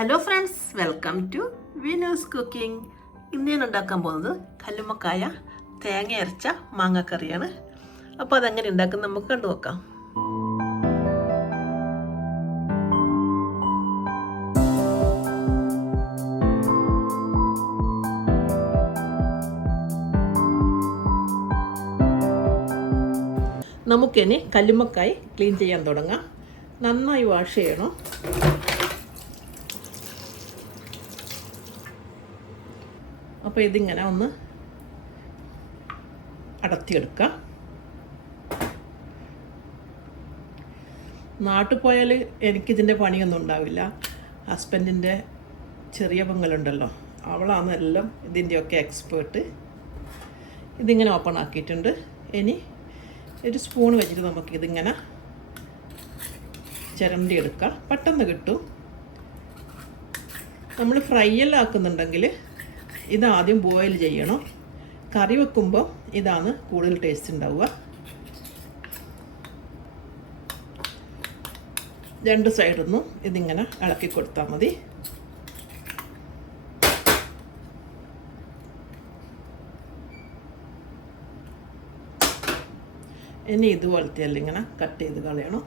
Hello friends welcome to Vino's cooking ഇന്ന് ഞാൻ ഉണ്ടാക്കാൻ പോകുന്നത് കല്ലുമ്മക്കായ തേങ്ങ അരച്ച മാങ്ങക്കറിയാണ്. അപ്പോൾ അതെങ്ങനെ ഉണ്ടാക്കുന്ന നമുക്ക് കണ്ടു നോക്കാം. നമുക്കിനി കല്ലുമ്മക്കായി ക്ലീൻ ചെയ്യാൻ തുടങ്ങാം. നന്നായി വാഷ് ചെയ്യണം. അപ്പോൾ ഇതിങ്ങനെ ഒന്ന് അടത്തിയെടുക്കാം. നാട്ടിൽ പോയാൽ എനിക്കിതിന്റെ പണിയൊന്നും ഉണ്ടാവില്ല. ഹസ്ബൻഡിന്റെ ചെറിയ പെങ്ങളുണ്ടല്ലോ അവളാണ് എല്ലാം ഇതിന്റെയൊക്കെ എക്സ്പേർട്ട് ഇതിങ്ങനെ ഓപ്പൺ ആക്കിയിട്ടുണ്ട്. ഇനി ഒരു സ്പൂൺ വെച്ചിട്ട് നമുക്ക് ഇതിങ്ങനെ ചിരണ്ടി എടുക്കാം പെട്ടെന്ന് കിട്ടും. നമ്മൾ ഫ്രൈ എല്ലാം ആക്കുന്നുണ്ടെങ്കിൽ ഇതാദ്യം ബോയിൽ ചെയ്യണം. കറി വെക്കുമ്പോൾ ഇതാണ് കൂടുതൽ ടേസ്റ്റ് ഉണ്ടാവുക. രണ്ട് സൈഡിൽ നിന്നും ഇതിങ്ങനെ ഇളക്കി കൊടുത്താൽ മതി. ഇനി ഇതുപോലത്തെ അല്ലിങ്ങനെ കട്ട് ചെയ്ത് കളയണം.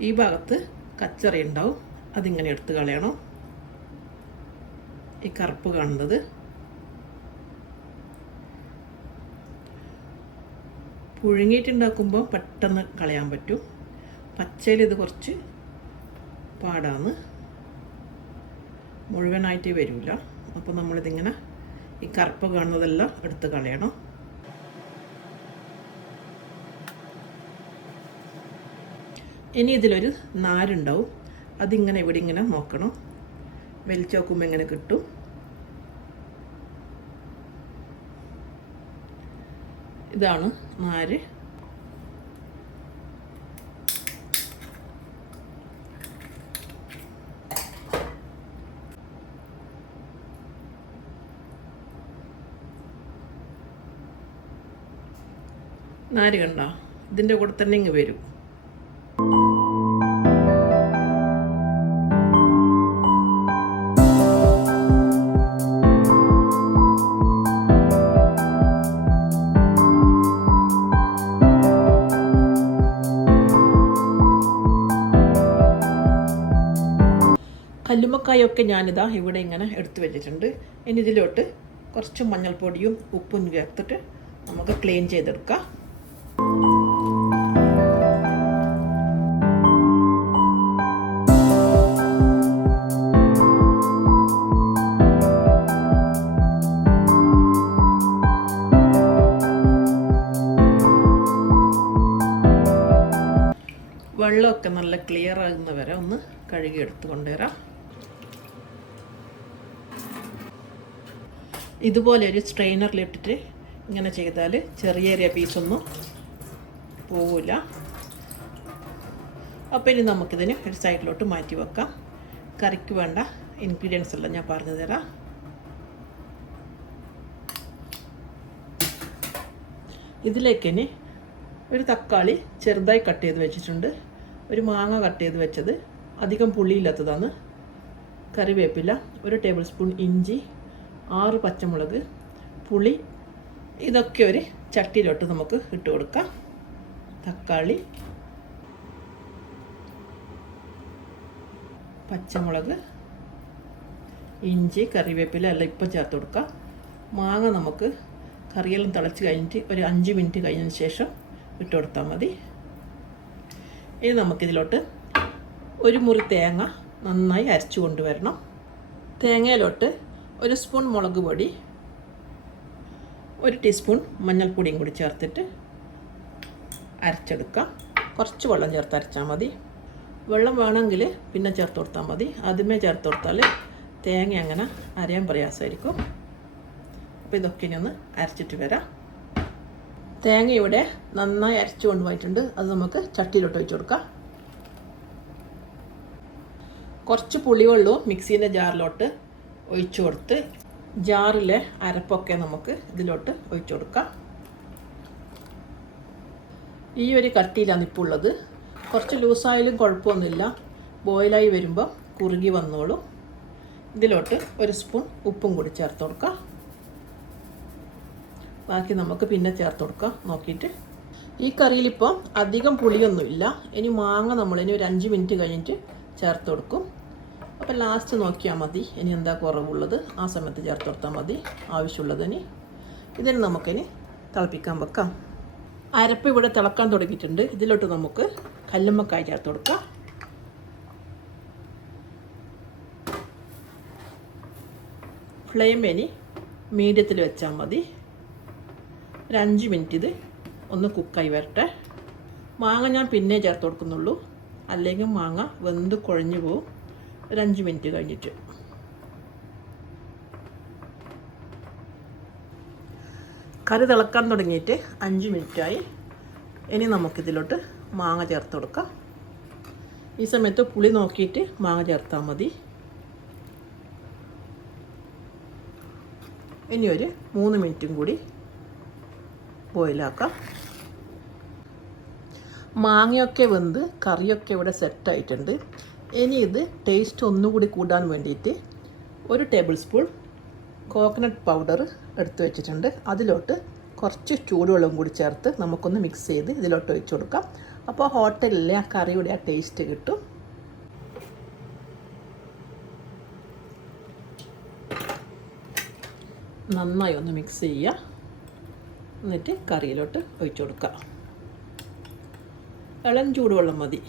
ഈ ഭാഗത്ത് കച്ചറി ഉണ്ടാവും. അതിങ്ങനെ എടുത്ത് കളയണം. ഈ കറുപ്പ് കാണുന്നത്. പുഴുങ്ങിയിട്ടുണ്ടാക്കുമ്പോൾ പെട്ടെന്ന് കളയാൻ പറ്റും. പച്ചയിൽ ഇത് കുറച്ച് പാടാന്ന് മുഴുവനായിട്ട് വരില്ല അപ്പോൾ നമ്മളിതിങ്ങനെ ഈ കറുപ്പ് കാണുന്നതെല്ലാം എടുത്ത് കളയണം. ഇനി ഇതിലൊരു നാരുണ്ടാവും. അതിങ്ങനെ ഇവിടെ ഇങ്ങനെ നോക്കണം. വലിച്ചു നോക്കുമ്പോൾ ഇങ്ങനെ കിട്ടും? ഇതാണ് നാര്. നാര് കണ്ടോ? ഇതിന്റെ കൂടെ തന്നെ ഇങ്ങ് വരും. കല്ലുമ്മക്കായൊക്കെ ഞാനിതാ ഇവിടെ ഇങ്ങനെ എടുത്തു വെച്ചിട്ടുണ്ട്. ഇനി ഇതിലോട്ട് കുറച്ച് മഞ്ഞൾപ്പൊടിയും ഉപ്പും ചേർത്തിട്ട് നമുക്ക് ക്ലീൻ ചെയ്തെടുക്കാം. വെള്ളമൊക്കെ നല്ല ക്ലിയർ ആകുന്ന വരെ ഒന്ന് കഴുകി എടുത്ത് കൊണ്ടുവരാം. ഇതുപോലെ ഒരു സ്ട്രെയിനറിലിട്ടിട്ട് ഇങ്ങനെ ചെയ്താൽ ചെറിയ ചെറിയ പീസൊന്നും പോവില്ല അപ്പോൾ ഇനി നമുക്കിതിന് ഒരു സൈഡിലോട്ട് മാറ്റി വെക്കാം. കറിക്ക് വേണ്ട ഇൻഗ്രീഡിയൻസ് എല്ലാം ഞാൻ പറഞ്ഞു തരാം. ഇതിലേക്ക് ഇനി ഒരു തക്കാളി ചെറുതായി കട്ട് ചെയ്ത് വെച്ചിട്ടുണ്ട്. ഒരു മാങ്ങ കട്ട് ചെയ്ത് വെച്ചത് അധികം പുളിയില്ലാത്തതാണ്. കറിവേപ്പില ഒരു ടേബിൾ സ്പൂൺ ഇഞ്ചി ആറ് പച്ചമുളക് പുളി ഇതൊക്കെ ഒരു ചട്ടിയിലോട്ട് നമുക്ക് ഇട്ട് കൊടുക്കാം. തക്കാളി പച്ചമുളക് ഇഞ്ചി കറിവേപ്പില എല്ലാം ഇപ്പം ചേർത്ത് കൊടുക്കാം. മാങ്ങ നമുക്ക് കറിയെല്ലാം തിളച്ച് കഴിഞ്ഞിട്ട് ഒരു അഞ്ച് മിനിറ്റ് കഴിഞ്ഞതിന് ശേഷം ഇട്ട് കൊടുത്താൽ മതി. ഇനി നമുക്കിതിലോട്ട് ഒരു മുറി തേങ്ങ നന്നായി അരച്ചു കൊണ്ടുവരണം. തേങ്ങയിലോട്ട് ഒരു സ്പൂൺ മുളക് പൊടി ഒരു ടീസ്പൂൺ മഞ്ഞൾപ്പൊടിയും കൂടി ചേർത്തിട്ട് അരച്ചെടുക്കാം. കുറച്ച് വെള്ളം ചേർത്ത് അരച്ചാൽ മതി. വെള്ളം വേണമെങ്കിൽ പിന്നെ ചേർത്ത് കൊടുത്താൽ മതി. ആദ്യമേ ചേർത്ത് കൊടുത്താൽ തേങ്ങ അങ്ങനെ അരയാൻ പ്രയാസമായിരിക്കും. അപ്പോൾ ഇതൊക്കെ ഇനി ഒന്ന് അരച്ചിട്ട് വരാം. തേങ്ങ ഇവിടെ നന്നായി അരച്ചു കൊണ്ടുപോയിട്ടുണ്ട്. അത് നമുക്ക് ചട്ടിയിലോട്ട് ഒഴിച്ചു കൊടുക്കാം. കുറച്ച് പുളിവെള്ളവും മിക്സീന്റെ ജാറിലോട്ട് ഒഴിച്ചു കൊടുത്ത് ജാറിലെ അരപ്പൊക്കെ നമുക്ക് ഇതിലോട്ട് ഒഴിച്ചു കൊടുക്കാം. ഈ ഒരു കട്ടിയിലാണ് ഇപ്പോൾ ഉള്ളത്. കുറച്ച് ലൂസായാലും കുഴപ്പമൊന്നുമില്ല. ബോയിലായി വരുമ്പോൾ കുറുകി വന്നോളും. ഇതിലോട്ട് ഒരു സ്പൂൺ ഉപ്പും കൂടി ചേർത്ത് കൊടുക്കാം. ബാക്കി നമുക്ക് പിന്നെ ചേർത്ത് കൊടുക്കാം. നോക്കിയിട്ട്. ഈ കറിയിലിപ്പം അധികം പുളിയൊന്നുമില്ല. ഇനി മാങ്ങ നമ്മളിനി ഒരു അഞ്ച് മിനിറ്റ് കഴിഞ്ഞിട്ട് ചേർത്ത് കൊടുക്കും. അപ്പോൾ ലാസ്റ്റ് നോക്കിയാൽ മതി. ഇനി എന്താ കുറവുള്ളത്? ആ സമയത്ത് ചേർത്ത് മതി. ആവശ്യമുള്ളതിന് ഇതിന് നമുക്കിനി തിളപ്പിക്കാൻ വെക്കാം. അരപ്പ് ഇവിടെ തിളക്കാൻ തുടങ്ങിയിട്ടുണ്ട്. ഇതിലോട്ട് നമുക്ക് കല്ലുമ്മക്കായ ചേർത്ത് കൊടുക്കാം. ഫ്ലെയിം ഇനി മീഡിയത്തിൽ വെച്ചാൽ മതി. ഒരു അഞ്ച് മിനിറ്റ് ഇത് ഒന്ന് കുക്കായി വരട്ടെ. മാങ്ങ ഞാൻ പിന്നെ ചേർത്ത് കൊടുക്കുന്നുള്ളൂ. അല്ലെങ്കിൽ മാങ്ങ വെന്ത് കുഴഞ്ഞു പോവും. ഒരു അഞ്ച് മിനിറ്റ് കഴിഞ്ഞിട്ട്. കറി തിളക്കാൻ തുടങ്ങിയിട്ട് അഞ്ച് മിനിറ്റായി. ഇനി നമുക്കിതിലോട്ട് മാങ്ങ ചേർത്ത് കൊടുക്കാം. ഈ സമയത്ത് പുളി നോക്കിയിട്ട് മാങ്ങ ചേർത്താൽ മതി. ഇനി ഒരു മൂന്ന് മിനിറ്റും കൂടി ബോയിലാക്കാം. മാങ്ങയൊക്കെ വെന്ത് കറിയൊക്കെ ഇവിടെ സെറ്റായിട്ടുണ്ട് ഇനി ഇത് ടേസ്റ്റ് ഒന്നുകൂടി കൂടാൻ വേണ്ടിയിട്ട് ഒരു ടേബിൾ സ്പൂൺ കോക്കനട്ട് പൗഡർ എടുത്തു വെച്ചിട്ടുണ്ട്. അതിലോട്ട് കുറച്ച് ചൂടുവെള്ളം കൂടി ചേർത്ത് നമുക്കൊന്ന് മിക്സ് ചെയ്ത് ഇതിലോട്ട് ഒഴിച്ചു കൊടുക്കാം. അപ്പോൾ ഹോട്ടലിലെ ആ കറിയുടെ ആ ടേസ്റ്റ് കിട്ടും. നന്നായി ഒന്ന് മിക്സ് ചെയ്യുക. എന്നിട്ട് കറിയിലോട്ട് ഒഴിച്ചു കൊടുക്കുക. ഇളം ചൂടുവെള്ളം മതി.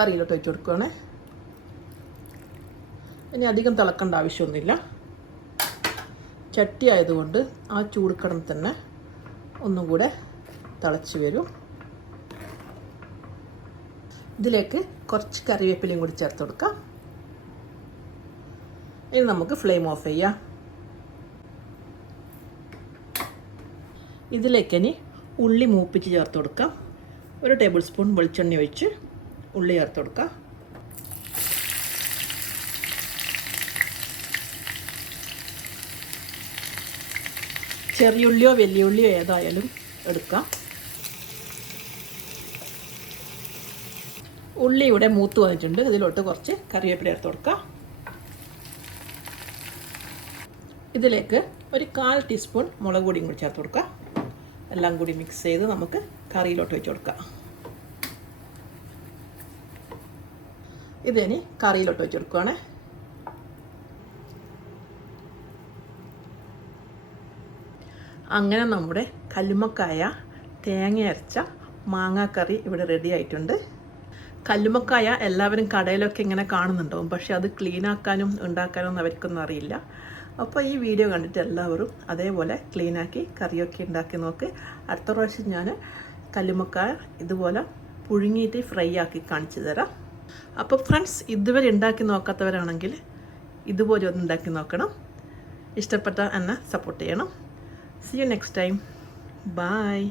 കറിയിലോട്ട് വെച്ച് കൊടുക്കുകയാണേ ഇനി അധികം തിളക്കേണ്ട ആവശ്യമൊന്നുമില്ല. ചട്ടി ആയതുകൊണ്ട് ആ ചൂട് തന്നെ ഒന്നും കൂടെ തിളച്ച് വരും. ഇതിലേക്ക് കുറച്ച് കറിവേപ്പിലയും കൂടി ചേർത്ത് കൊടുക്കാം. ഇനി നമുക്ക് ഫ്ലെയിം ഓഫ് ചെയ്യാം. ഇതിലേക്ക് ഇനി ഉള്ളി മൂപ്പിച്ച് ചേർത്ത് കൊടുക്കാം. ഒരു ടേബിൾ സ്പൂൺ വെളിച്ചെണ്ണ ഒഴിച്ച് ഉള്ളി ചേർത്ത് കൊടുക്കുക. ചെറിയുള്ളിയോ വലിയ ഉള്ളിയോ ഏതായാലും എടുക്കാം. ഉള്ളി ഇവിടെ മൂത്ത് വന്നിട്ടുണ്ട്. ഇതിലോട്ട് കുറച്ച് കറിവേപ്പില ചേർത്ത് കൊടുക്കാം. ഇതിലേക്ക് ഒരു കാൽ ടീസ്പൂൺ മുളക് പൊടിയും കൂടി ചേർത്ത് കൊടുക്കുക എല്ലാം കൂടി മിക്സ് ചെയ്ത് നമുക്ക് കറിയിലോട്ട് വെച്ച് കൊടുക്കാം. ഇതിനി കറിയിലോട്ട് വെച്ച് കൊടുക്കുവാണേ. അങ്ങനെ നമ്മുടെ കല്ലുമക്കായ തേങ്ങ അരച്ച മാങ്ങാക്കറി ഇവിടെ റെഡി ആയിട്ടുണ്ട്. കല്ലുമക്കായ എല്ലാവരും കടയിലൊക്കെ ഇങ്ങനെ കാണുന്നുണ്ടാവും പക്ഷെ അത് ക്ലീൻ ആക്കാനും ഉണ്ടാക്കാനും അവർക്കൊന്നും അറിയില്ല. അപ്പോൾ ഈ വീഡിയോ കണ്ടിട്ട് എല്ലാവരും അതേപോലെ ക്ലീനാക്കി കറിയൊക്കെ ഉണ്ടാക്കി നോക്ക്. അടുത്ത പ്രാവശ്യം ഞാൻ കല്ലുമക്കായ ഇതുപോലെ പുഴുങ്ങിയിട്ട് ഫ്രൈ ആക്കി കാണിച്ചു തരാം. അപ്പോൾ ഫ്രണ്ട്സ് ഇതുവരെ ഉണ്ടാക്കി നോക്കാത്തവരാണെങ്കിൽ ഇതുപോലെ ഒന്ന് ഉണ്ടാക്കി നോക്കണം. ഇഷ്ടപ്പെട്ട എന്നെ സപ്പോർട്ട് ചെയ്യണം. See you next time bye